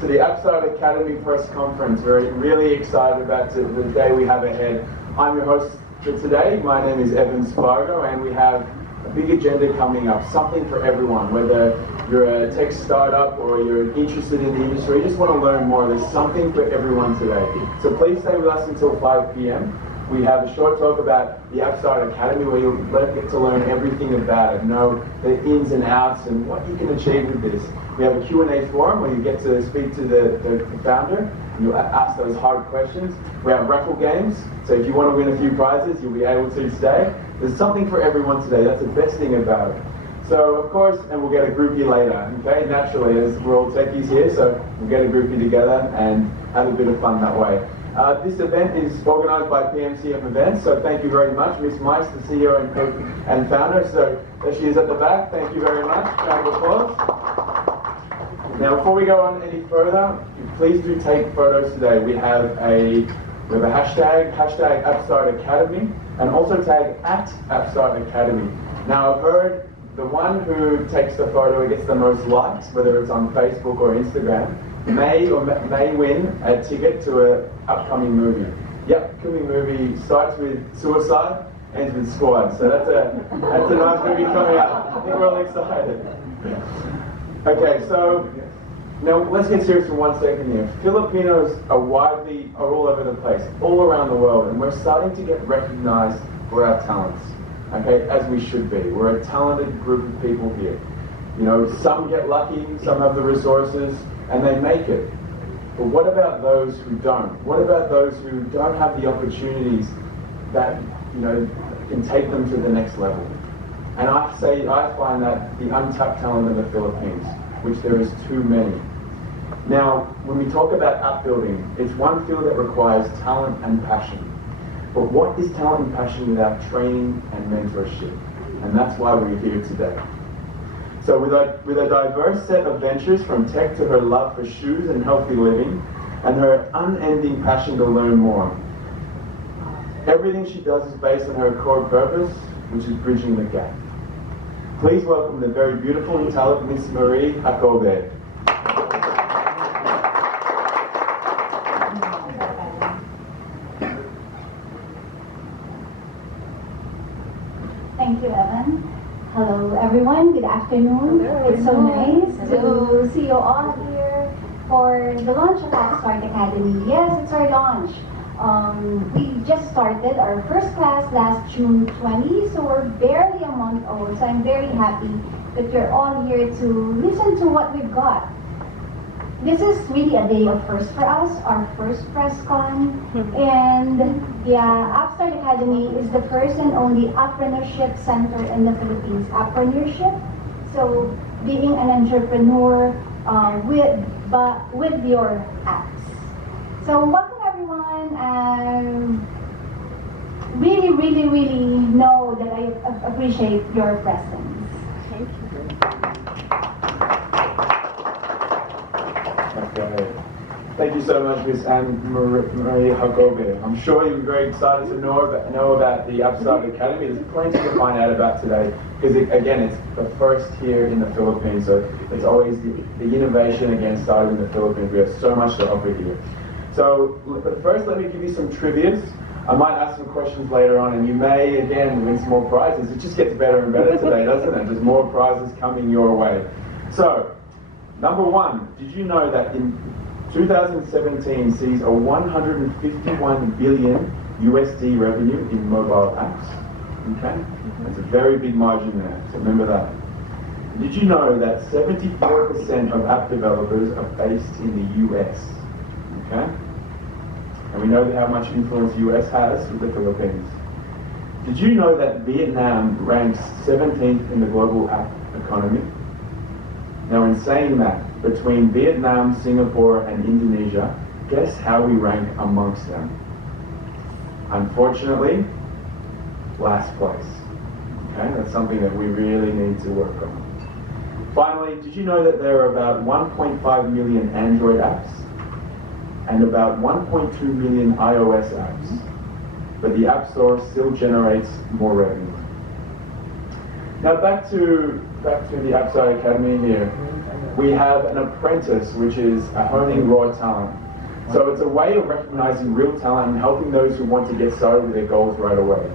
to the Upside Academy press conference. We're really excited about the day we have ahead. I'm your host for today. My name is Evan Spargo, and we have a big agenda coming up, something for everyone, whether you're a tech startup or you're interested in the industry, you just want to learn more. There's something for everyone today. So please stay with us until 5 p.m. We have a short talk about the Upside Academy where you'll get to learn everything about it, know the ins and outs and what you can achieve with this. We have a Q&A forum where you get to speak to the founder and you'll ask those hard questions. We have raffle games, so if you want to win a few prizes, you'll be able to today. There's something for everyone today. That's the best thing about it. So, of course, and we'll get a groupie later, okay? Naturally, as we're all techies here, so we'll get a groupie together and have a bit of fun that way. This event is organised by PMCM Events, so thank you very much. Miss Mice, the CEO and founder, so there she is at the back. Thank you very much. Round of applause. Now, before we go on any further, please do take photos today. We have a hashtag Upside Academy, and also tag @Upside Academy. Now, I've heard the one who takes the photo and gets the most likes, whether it's on Facebook or Instagram, may win a ticket to an upcoming movie. Yep, upcoming movie starts with suicide, ends with squad. So that's a nice movie coming up. I think we're all excited. Okay, so now let's get serious for 1 second here. Filipinos are all over the place, all around the world, and we're starting to get recognized for our talents. Okay, as we should be. We're a talented group of people here. You know, some get lucky, some have the resources, and they make it. But what about those who don't? What about those who don't have the opportunities that, you know, can take them to the next level? And I find that the untapped talent of the Philippines, which there is too many. Now, when we talk about app building, it's one field that requires talent and passion. But what is talent and passion without training and mentorship? And that's why we're here today. So with a diverse set of ventures, from tech to her love for shoes and healthy living, and her unending passion to learn more, everything she does is based on her core purpose, which is bridging the gap. Please welcome the very beautiful and talented Miss Marie Jacobe. Thank you, Evan. Hello, everyone. Good afternoon. Hello. It's so nice to see you all here for the launch of Upstart Academy. Yes, it's our launch. We just started our first class last June 20, so we're barely a month old. So I'm very happy that you're all here to listen to what we've got. This is really a day of first for us, our first press con, and the Upstart Academy is the first and only entrepreneurship center in the Philippines. Entrepreneurship, so being an entrepreneur with your apps. So welcome everyone, and really, really, really know that I appreciate your presence. Thank you. Okay. Thank you so much, Ms. Anne-Marie Jacobe. I'm sure you're very excited to know about the Upstart Academy. There's plenty to find out about today, because again, it's the first here in the Philippines, so it's always the innovation again started in the Philippines. We have so much to offer here. So, but first let me give you some trivias. I might ask some questions later on, and you may again win some more prizes. It just gets better and better today, doesn't it? There's more prizes coming your way. So, number one, did you know that in 2017 sees a 151 billion USD revenue in mobile apps? Okay? That's a very big margin there, so remember that. Did you know that 74% of app developers are based in the US? Okay? And we know how much influence the US has with the Philippines. Did you know that Vietnam ranks 17th in the global app economy? Now, in saying that, between Vietnam, Singapore, and Indonesia, guess how we rank amongst them? Unfortunately, last place. Okay, that's something that we really need to work on. Finally, did you know that there are about 1.5 million Android apps and about 1.2 million iOS apps, but the App Store still generates more revenue? Now back to back to the Upside Academy here, we have an apprentice, which is a honing raw talent. So it's a way of recognizing real talent and helping those who want to get started with their goals right away.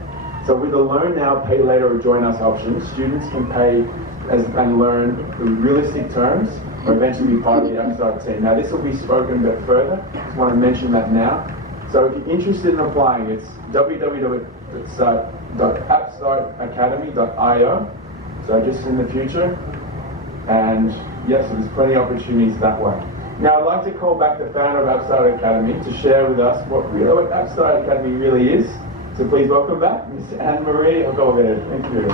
So with the learn now, pay later, or join us option, students can pay and learn in realistic terms, or eventually be part of the Upstart team. Now this will be spoken a bit further. Just want to mention that now. So if you're interested in applying, it's www.upstartacademy.io. So just in the future. And yes, there's plenty of opportunities that way. Now I'd like to call back the founder of Upstart Academy to share with us what Upstart Academy really is. So please welcome back Ms. Anne-Marie Ogilvie. Thank you.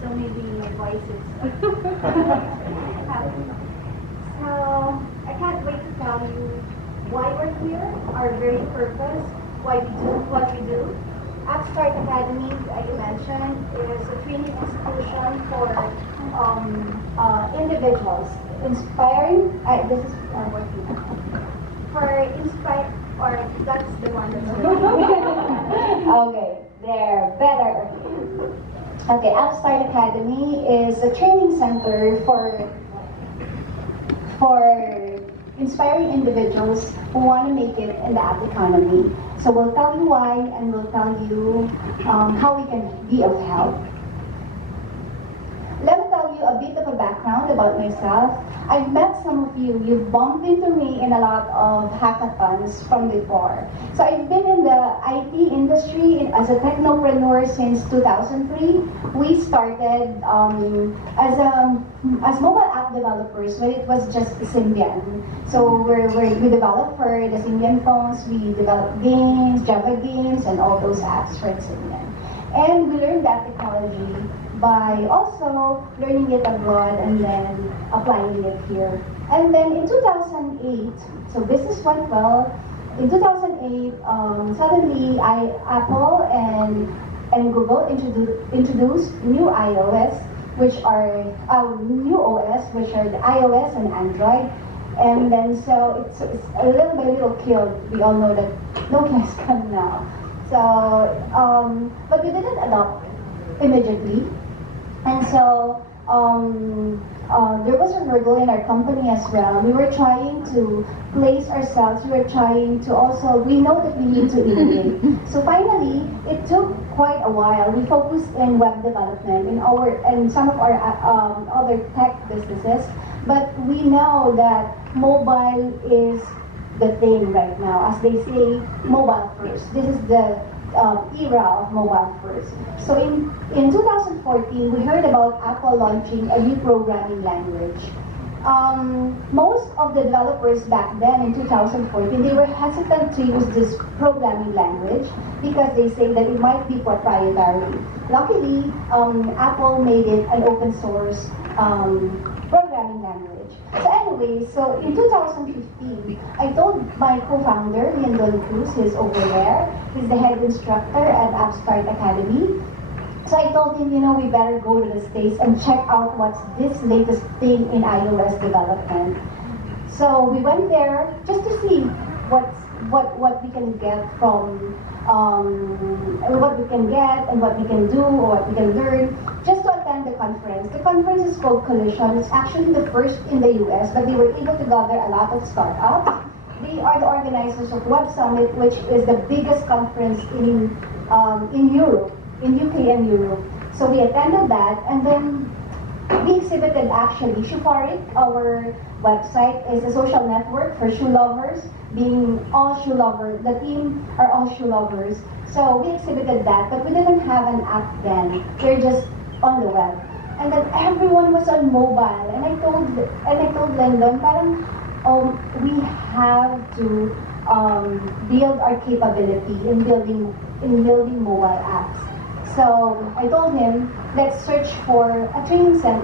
So maybe my voice is. So I can't wait to tell you why we're here, our very purpose, why we do what we do. Upstart Academy, like you mentioned, is a training institution for individuals, inspiring. This is working. For inspire, or that's the one that's working. Okay, there, better. Okay, Upstart Academy is a training center for inspiring individuals who want to make it in the app economy. So we'll tell you why, and we'll tell you how we can be of help. Let me tell you a bit of a background about myself. I've met some of you. You've bumped into me in a lot of hackathons from before. So I've been in the IT industry as a technopreneur since 2003. We started as mobile app developers when it was just Symbian. So we developed for the Symbian phones. We developed games, Java games, and all those apps for Symbian. And we learned that technology by also learning it abroad and then applying it here. And then in 2008, so business went well. In 2008, suddenly Apple and Google introduced new iOS, which are new OS, which are the iOS and Android. And then so it's a little by little killed. We all know that Nokia is coming now. So, but we didn't adopt immediately. And so there was a hurdle in our company as well. We were trying to place ourselves, we were trying to also, we know that we need to innovate. So finally, it took quite a while. We focused in web development and some of our other tech businesses, but we know that mobile is the thing right now. As they say, mobile first. This is the era of mobile first. So in 2014, we heard about Apple launching a new programming language. Most of the developers back then in 2014, they were hesitant to use this programming language because they say that it might be proprietary. Luckily, Apple made it an open source programming language. So anyway, so in 2015, I told my co-founder, Lyndon Cruz, he's over there. He's the head instructor at Upstart Academy. So I told him, you know, we better go to the States and check out what's this latest thing in iOS development. So we went there just to see what we can get from what we can get and what we can do or what we can learn, just to attend the conference. The conference is called Collision. It's actually the first in the US, but they were able to gather a lot of startups. They are the organizers of Web Summit, which is the biggest conference in Europe, in UK and Europe. So we attended that, and then we exhibited actually Shoefarik, our website, is a social network for shoe lovers, being all shoe lovers. The team are all shoe lovers. So we exhibited that, but we didn't have an app then. We were just on the web. And then everyone was on mobile. And I told Lyndon, parang, we have to build our capability in building mobile apps. So So I told him, let's search for a training center